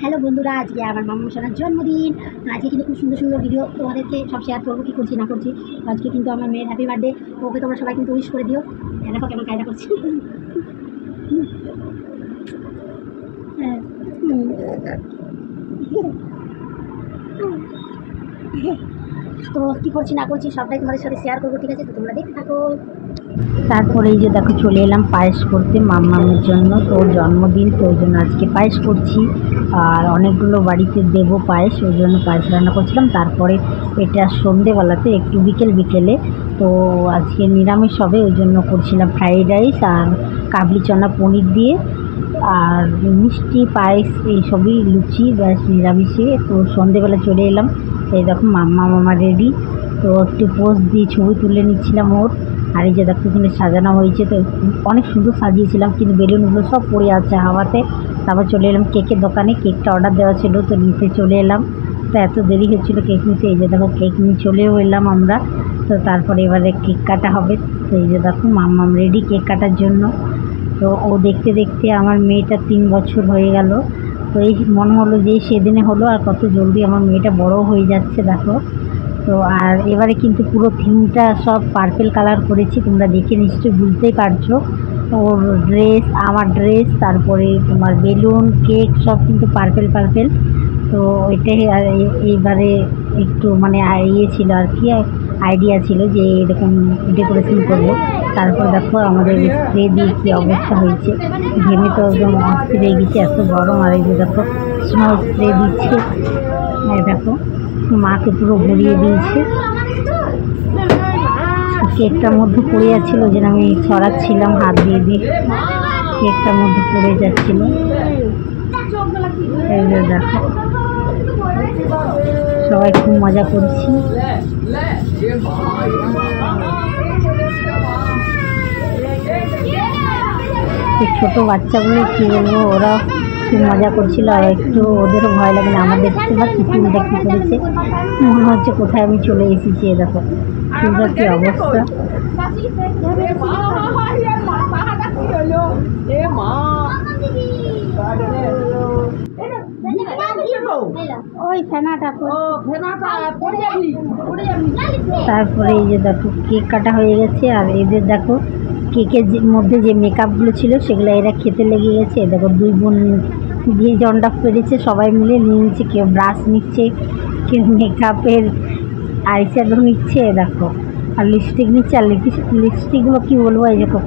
Hello বন্ধুরা, আজকে আমার মাম্মা সোনার জন্মদিন। আজকে কিন্তু খুব সুন্দর সুন্দর ভিডিও তোমাদেরকে সব শেয়ার করবো, কী করছি না করছি। আজকে কিন্তু আমার মেয়ের হ্যাপি বার্থডে, ওকে তোমরা সবাই কিন্তু উইশ করে দিও। দেখো কেমন কায়দা করছি। হ্যাঁ, তো কী করছি না করছি সবটাই তোমাদের সাথে শেয়ার করবো, ঠিক আছে? তো তোমরা দেখতে থাকো। তারপরে এই যে দেখো চলে এলাম পায়েস করতে মাম্মামের জন্য। তো ওর জন্মদিন, তো ওই জন্য আজকে পায়েস করছি। আর অনেকগুলো বাড়িতে দেবো পায়েস, ওই জন্য পায়েস রান্না করছিলাম। তারপরে এটা সন্ধেবেলাতে একটু বিকেলে, তো আজকে নিরামিষ হবে, ওই জন্য করছিলাম ফ্রাইড রাইস আর কাবলি চনা পনির দিয়ে, আর মিষ্টি পায়েস এইসবই, লুচি, ব্যাস নিরামিষে। তো সন্ধেবেলা চলে এলাম। এই দেখো মাম্মা রেডি। তো একটু পোজ দিয়ে ছবি তুলে নিচ্ছিলাম ওর। আর এই যে দেখো এখানে সাজানো হয়েছে, তো অনেক সুন্দর সাজিয়েছিলাম, কিন্তু বেলুনগুলো সব পড়ে আছে হাওয়াতে। তারপর চলে এলাম কেকের দোকানে, কেকটা অর্ডার দেওয়া ছিল, তো নিতে চলে এলাম। তো এত দেরি হচ্ছিলো কেক নিতে, এই যে দেখো কেক নিয়ে চলেও এলাম আমরা। তো তারপরে এবারে কেক কাটা হবে। তো এই যে দেখো মাম্মাম রেডি কেক কাটার জন্য। তো ও দেখতে দেখতে আমার মেয়েটা 3 বছর হয়ে গেল। তো এই মনে হলো যে সেদিনে হলো, আর কত জলদি আমার মেয়েটা বড় হয়ে যাচ্ছে দেখো। তো আর এবারে কিন্তু পুরো থিমটা সব পার্পেল কালার করেছি, তোমরা দেখে নিশ্চয়ই বুঝতেই পারছো। ওর ড্রেস, আমার ড্রেস, তারপরে তোমার বেলুন, কেক সব কিন্তু পার্পেল। তো এটাই আর এইবারে একটু মানে ইয়ে ছিল আর কি, আইডিয়া ছিল যে এরকম ডেকোরেশন করবো। তারপর দেখো আমাদের স্প্রে দিয়ে কী অবস্থা হয়েছে, ঘেমে তো একদম অস্থির হয়ে গেছে, এত গরম। আর এই যে দেখো স্নো স্প্রে দিচ্ছে, দেখো মাকে পুরো ভরিয়ে দিয়েছে। কেকটার মধ্যে পড়ে যাচ্ছিল, যে আমি ছড়াচ্ছিলাম হাত দিয়ে কেকটার মধ্যে পড়ে যাচ্ছিল। এই যে দেখো সবাই খুব মজা করছি। ছোট বাচ্চাগুলো কী বলবো, ওরা খুব মজা করছিল। আর একটু ওদেরও ভয় লাগে না, আমাদের বা টিফিনটা কী করেছে মনে হচ্ছে কোথায় আমি চলে এসেছি। দেখো চুলটার কী অবস্থা। তারপরে এই যে দেখো কেক কাটা হয়ে গেছে। আর এদের দেখো কেকের মধ্যে যে মেকআপগুলো ছিল সেগুলো এরা খেতে লেগে গেছে। দেখো 2 বোন যে জনটা পেরেছে সবাই মিলে নিয়ে নিচ্ছে, কেউ ব্রাশ নিচ্ছে, কেউ মেকআপের আইশ্যাডো নিচ্ছে দেখো, আর লিপস্টিক নিচ্ছে। আর লিপস্টিকগুলো কী বলবো, এই দেখো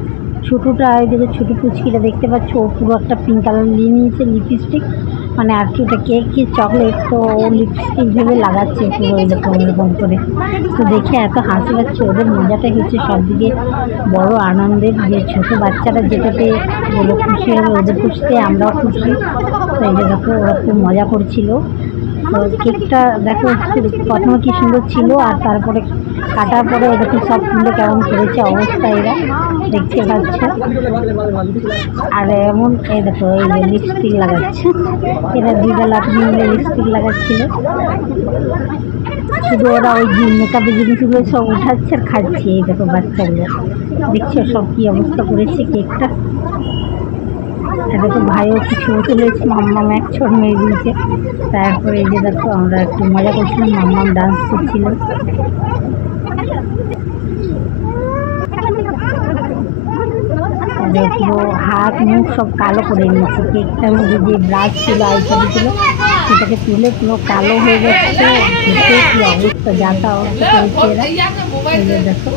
ছোটোটা, এই দেখো ছোটো পুচকিটা দেখতে পাচ্ছ, ও পুরো একটা পিঙ্ক কালার নিয়ে নিয়েছে লিপস্টিক, মানে আর কি ওটা কেক কি চকলেট, তো ও লিপস্টিক ভেবে লাগাচ্ছে পুরো এরকম করে। তো দেখে এত হাসি পাচ্ছে, ওদের মজাটাই হচ্ছে সবদিকে বড় আনন্দের, যে ছোটো বাচ্চারা যেটাতে বলে খুশি হবে, ওদের খুশিতে আমরাও খুশি। তো এই যে দেখো ওরা খুব মজা করছিল। তো কেকটা দেখো প্রথমে কী সুন্দর ছিল, আর তারপরে কাটার পরে এরকম সব ফুলে কেমন করেছে অবস্থা, এরা দেখতে পাচ্ছ। আর এমন এই দেখো এই যে লিপস্টিক লাগাচ্ছে, এরা 2 লাঠি মিলে লিপস্টিক লাগাচ্ছিল। শুধু ওরা ওই মেকআপের জিনিসগুলো সব উঠাচ্ছে আর খাচ্ছে। এই দেখো বাচ্চাগুলো দেখছো সব কী অবস্থা করেছে কেকটা। দেখো ভাইও কিছু তুলেছে, মাম্মাম এক ছোট মেরে দিয়েছে। তারপরে এই যে দেখো আমরা একটু মজা করছিলাম, মাম্মাম ডান্স করছিল। পুরো হাত মুখ সব কালো করে নিয়েছে। কেকটার মধ্যে যে ব্রাশ ছিল, আইশ্যাডো ছিল, সেটাকে তুলে পুরো কালো হয়ে যাচ্ছে। দেখে কী অবস্থা, যাতা অবস্থা করেছে এরা। দেখো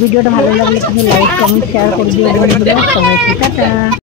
ভিডিওটা ভালো লাগলে কিন্তু লাইক, কমেন্ট, শেয়ার করে দিও বন্ধুরা। সবাইকে টাটা।